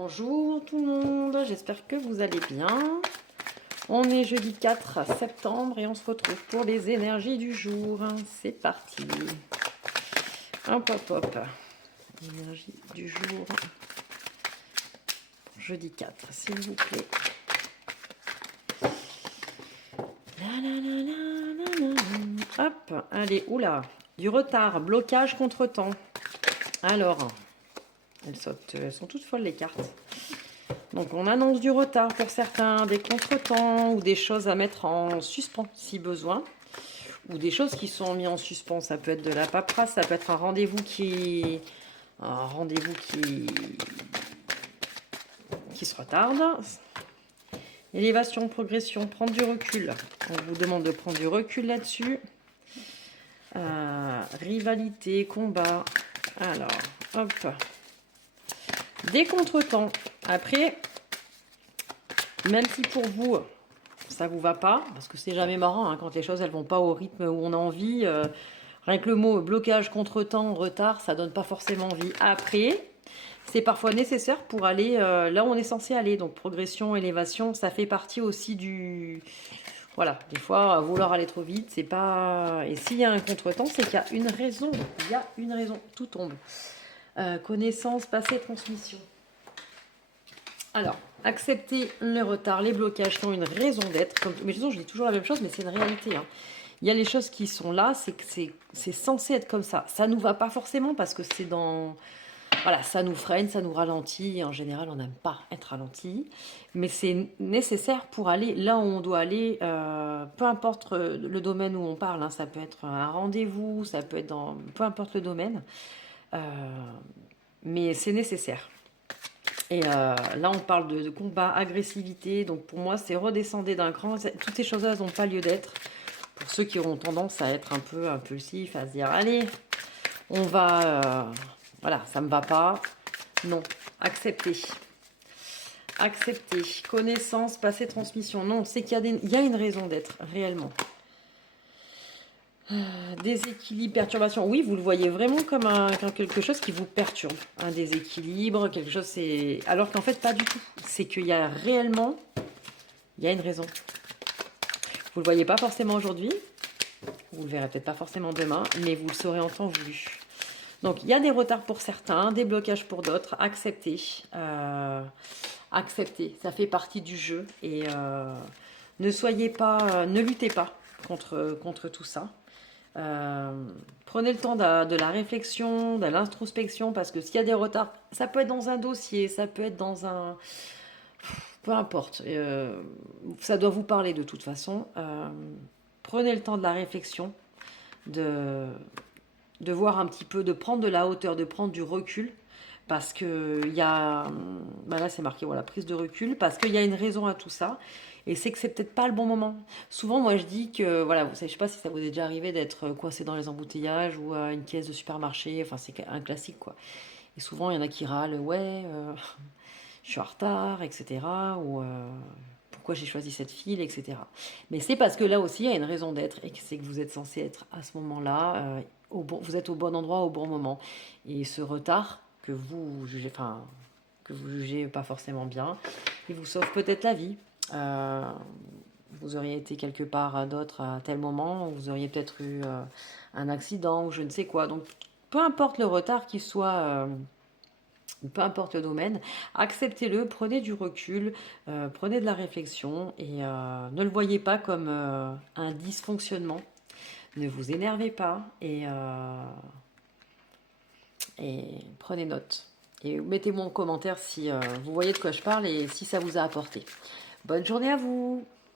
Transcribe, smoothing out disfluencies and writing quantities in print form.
Bonjour tout le monde, j'espère que vous allez bien. On est jeudi 4 septembre et on se retrouve pour les énergies du jour. C'est parti. Hop, hop, hop. Énergie du jour. Jeudi 4, s'il vous plaît. Hop, allez, oula. Du retard, blocage, contretemps. Alors, elles sont toutes folles les cartes. Donc on annonce du retard pour certains, des contretemps ou des choses à mettre en suspens si besoin. Ou des choses qui sont mises en suspens. Ça peut être de la paperasse, ça peut être un rendez-vous qui se retarde. Élévation, progression, prendre du recul. On vous demande de prendre du recul là-dessus. Rivalité, combat. Alors, hop. Des contretemps. Après, même si pour vous, ça vous va pas, parce que c'est jamais marrant quand les choses elles vont pas au rythme où on a envie. Rien que le mot blocage, contretemps, retard, ça donne pas forcément envie. Après, c'est parfois nécessaire pour aller là où on est censé aller. Donc progression, élévation, ça fait partie aussi du... Voilà, des fois, vouloir aller trop vite, c'est pas... Et s'il y a un contretemps, c'est qu'il y a une raison. Il y a une raison. Tout tombe. Connaissance, passé, transmission. Alors, accepter le retard, les blocages qui ont une raison d'être. Mais je dis toujours la même chose, mais c'est une réalité. Il y a les choses qui sont là, c'est que c'est censé être comme ça. Ça nous va pas forcément parce que c'est dans... Voilà, ça nous freine, ça nous ralentit. En général, on n'aime pas être ralenti. Mais c'est nécessaire pour aller là où on doit aller, peu importe le domaine où on parle. Ça peut être un rendez-vous, ça peut être dans... Peu importe le domaine. Mais c'est nécessaire. Et là, on parle de combat, agressivité. Donc, pour moi, c'est redescendre d'un cran. Toutes ces choses-là n'ont pas lieu d'être. Pour ceux qui auront tendance à être un peu impulsifs, à se dire, allez, on va... voilà, ça me va pas. Non, accepter. Accepter. Connaissance, passé, transmission. Non, c'est qu'il y a une raison d'être, réellement. Déséquilibre, perturbation. Oui, vous le voyez vraiment comme quelque chose qui vous perturbe. Un déséquilibre, quelque chose, c'est... Alors qu'en fait, pas du tout. C'est qu'il y a réellement... Il y a une raison. Vous le voyez pas forcément aujourd'hui. Vous le verrez peut-être pas forcément demain, mais vous le saurez en temps voulu. Donc, il y a des retards pour certains, des blocages pour d'autres. Accepter. Accepter. Ça fait partie du jeu. Et ne soyez pas... ne luttez pas contre tout ça. Prenez le temps de la réflexion, de l'introspection, parce que s'il y a des retards, ça peut être dans un dossier, ça peut être dans un... Peu importe, ça doit vous parler de toute façon. Prenez le temps de la réflexion, de voir un petit peu, de prendre de la hauteur, de prendre du recul, parce que il y a... Ben là c'est marqué, voilà, prise de recul, parce qu'il y a une raison à tout ça. Et c'est que c'est peut-être pas le bon moment. Souvent, moi, je dis que, voilà, vous savez, je sais pas si ça vous est déjà arrivé d'être coincé dans les embouteillages ou à une caisse de supermarché. Enfin, c'est un classique, quoi. Et souvent, il y en a qui râlent, ouais, je suis en retard, etc. Ou pourquoi j'ai choisi cette file, etc. Mais c'est parce que là aussi, il y a une raison d'être et que c'est que vous êtes censé être à ce moment-là, vous êtes au bon endroit au bon moment. Et ce retard que vous jugez, enfin, que vous jugez pas forcément bien, il vous sauve peut-être la vie. Vous auriez été quelque part d'autre à tel moment, vous auriez peut-être eu un accident ou je ne sais quoi. Donc, peu importe le retard qu'il soit, peu importe le domaine, acceptez-le, prenez du recul, prenez de la réflexion et ne le voyez pas comme un dysfonctionnement. Ne vous énervez pas et prenez note. Et mettez-moi en commentaire si vous voyez de quoi je parle et si ça vous a apporté. Bonne journée à vous!